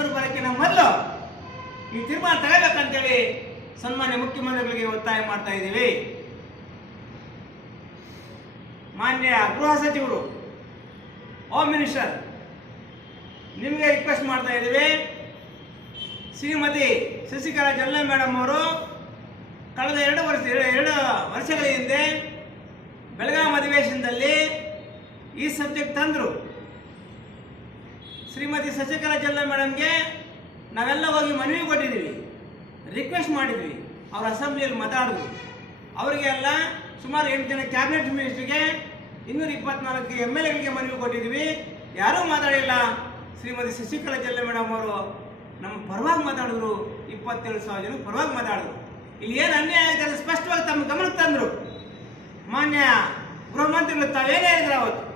ಬೆಂಗಳೂರು ಬರೋಕ್ಕಿಂತ ಮೊದಲು ಈ ತೀರ್ಮಾನ ತಗೋಬೇಕಂತೇಳಿ ಸನ್ಮಾನ್ಯ ಮುಖ್ಯಮಂತ್ರಿಗಳಿಗೆ ಒತ್ತಾಯ ಮಾಡ್ತಾ ಇದ್ದೀವಿ. ಮಾನ್ಯ ಗೃಹ ಸಚಿವರು ಹೋಮ್ ಮಿನಿಸ್ಟರ್ ನಿಮಗೆ ರಿಕ್ವೆಸ್ಟ್ ಮಾಡ್ತಾ ಇದ್ದೀವಿ. ಶ್ರೀಮತಿ ಶಶಿಕಲಾ ಜಲ್ಲೆ ಮೇಡಮ್ ಅವರು ಕಳೆದ ಎರಡು ವರ್ಷ, ಎರಡು ವರ್ಷಗಳ ಹಿಂದೆ ಬೆಳಗಾವಿ ಅಧಿವೇಶನದಲ್ಲಿ ಈ ಸಬ್ಜೆಕ್ಟ್ ತಂದರು. ಶ್ರೀಮತಿ ಶಶಿಕಲಾ ಜಲ್ಲ ಮೇಡಮ್ಗೆ ನಾವೆಲ್ಲ ಹೋಗಿ ಮನವಿ ಕೊಟ್ಟಿದ್ದೀವಿ. ರಿಕ್ವೆಸ್ಟ್ ಮಾಡಿದ್ವಿ. ಅವ್ರ ಅಸೆಂಬ್ಲಿಯಲ್ಲಿ ಮಾತಾಡಿದ್ರು ಅವರಿಗೆಲ್ಲ ಸುಮಾರು ಎಂಟು ಜನ ಕ್ಯಾಬಿನೆಟ್ ಮಿನಿಸ್ಟ್ರಿಗೆ ಇನ್ನೂರ ಇಪ್ಪತ್ನಾಲ್ಕು ಎಂ ಎಲ್ ಎಗಳಿಗೆ ಮನವಿ ಕೊಟ್ಟಿದ್ವಿ ಯಾರೂ ಮಾತಾಡಿಲ್ಲ. ಶ್ರೀಮತಿ ಶಶಿಕಲಾ ಜಲ್ಲೆ ಮೇಡಮ್ ಅವರು ನಮ್ಮ ಪರವಾಗಿ ಮಾತಾಡಿದ್ರು. ಇಪ್ಪತ್ತೇಳು ಸಾವಿರ ಜನ ಪರವಾಗಿ ಮಾತಾಡಿದ್ರು. ಇಲ್ಲಿ ಏನು ಅನ್ಯಾಯ ಆಗಿದೆ ಸ್ಪಷ್ಟವಾಗಿ ತಮ್ಮ ಗಮನಕ್ಕೆ ತಂದರು. ಮಾನ್ಯ ಗೃಹ ಮಂತ್ರಿಗಳು ತಾವೇನೇ ಹೇಳಿದ್ರು ಅವತ್ತು?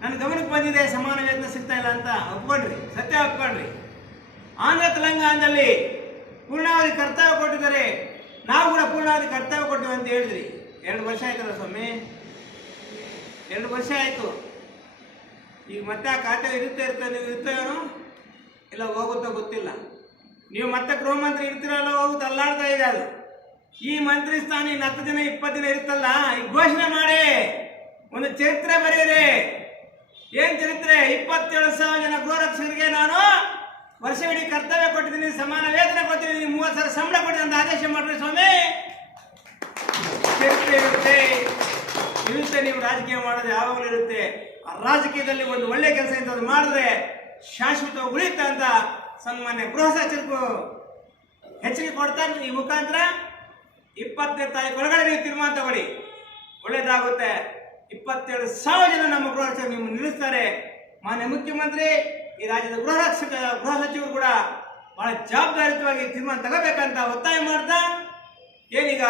ನನ್ನ ಗಮನಕ್ಕೆ ಬಂದಿದೆ, ಸಮಾನ ವೇತನ ಸಿಗ್ತಾ ಇಲ್ಲ ಅಂತ ಒಪ್ಕೊಂಡ್ರಿ, ಸತ್ಯ ಒಪ್ಕೊಂಡ್ರಿ. ಆಂಧ್ರ, ತೆಲಂಗಾಣದಲ್ಲಿ ಪೂರ್ಣಾವಧಿ ಕರ್ತವ್ಯ ಕೊಟ್ಟಿದ್ದಾರೆ. ನಾವು ಕೂಡ ಪೂರ್ಣಾವಧಿ ಕರ್ತವ್ಯ ಕೊಟ್ಟಿವಿ ಅಂತ ಹೇಳಿದ್ರಿ. ಎರಡು ವರ್ಷ ಆಯ್ತಲ್ಲ ಸ್ವಾಮಿ? ಎರಡು ವರ್ಷ ಆಯಿತು. ಈಗ ಮತ್ತೆ ಆ ಖಾತೆ ಇರುತ್ತೆ ಇರುತ್ತೆ ನೀವು ಇರ್ತೇವೇನೋ ಇಲ್ಲ ಹೋಗುತ್ತೋ ಗೊತ್ತಿಲ್ಲ. ನೀವು ಮತ್ತೆ ಗೃಹ ಮಂತ್ರಿ ಇರ್ತೀರಲ್ಲ, ಹೋಗುತ್ತೆ? ಅಲ್ಲಾಡ್ತಾ ಇದೆ ಅದು. ಈ ಮಂತ್ರಿ ಸ್ಥಾನ ಇನ್ನು ಹತ್ತು ದಿನ, ಇಪ್ಪತ್ತು ದಿನ ಇರುತ್ತಲ್ಲ ಈಗ ಘೋಷಣೆ ಮಾಡಿ. ಒಂದು ಚರಿತ್ರೆ ಬರೆಯಿರಿ. ಏನ್ ಚರಿತ್ರೆ? ಇಪ್ಪತ್ತೇಳು ಸಾವಿರ ಜನ ಗೃಹರಕ್ಷಕರಿಗೆ ನಾನು ವರ್ಷವಿಡಿ ಕರ್ತವ್ಯ ಕೊಟ್ಟಿದ್ದೀನಿ, ಸಮಾನ ವೇತನ ಕೊಟ್ಟಿದ್ದೀನಿ, ಮೂವತ್ತು ಸಾವಿರ ಸಂಬಳ ಕೊಟ್ಟಿದೆ ಅಂತ ಆದೇಶ ಮಾಡ್ರಿ ಸ್ವಾಮಿ. ಇರುತ್ತೆ. ಇರುತ್ತೆ, ನೀವು ರಾಜಕೀಯ ಮಾಡೋದು ಯಾವಾಗಲೂ ಇರುತ್ತೆ. ಆ ರಾಜಕೀಯದಲ್ಲಿ ಒಂದು ಒಳ್ಳೆ ಕೆಲಸ ಇಂಥದ್ದು ಮಾಡಿದ್ರೆ ಶಾಶ್ವತ ಉಳಿತ ಅಂತ ಸನ್ಮಾನ್ಯ ಗೃಹ ಸಚಿವರು ಹೆಚ್ಚಿಗೆ ಕೊಡ್ತಾರೆ. ಈ ಮುಖಾಂತರ ಇಪ್ಪತ್ತನೇ ತಾರೀಕು ಒಳಗಡೆ ನೀವು ತೀರ್ಮಾನ ತಗೊಳ್ಳಿ. ಒಳ್ಳೇದಾಗುತ್ತೆ. ಇಪ್ಪತ್ತೇಳು ಸಾವಿರ ಜನ ನಮ್ಮ ಗೃಹ ರಕ್ಷಕ ನಿಮ್ಮ ನಿಲ್ಲಿಸ್ತಾರೆ. ಮಾನ್ಯ ಮುಖ್ಯಮಂತ್ರಿ, ಈ ರಾಜ್ಯದ ಗೃಹ ರಕ್ಷಕ, ಗೃಹ ಸಚಿವರು ಕೂಡ ಬಹಳ ಜವಾಬ್ದಾರಿಯುತವಾಗಿ ತೀರ್ಮಾನ ತಗೋಬೇಕಂತ ಒತ್ತಾಯ ಮಾಡ್ತಾ, ಏನೀಗ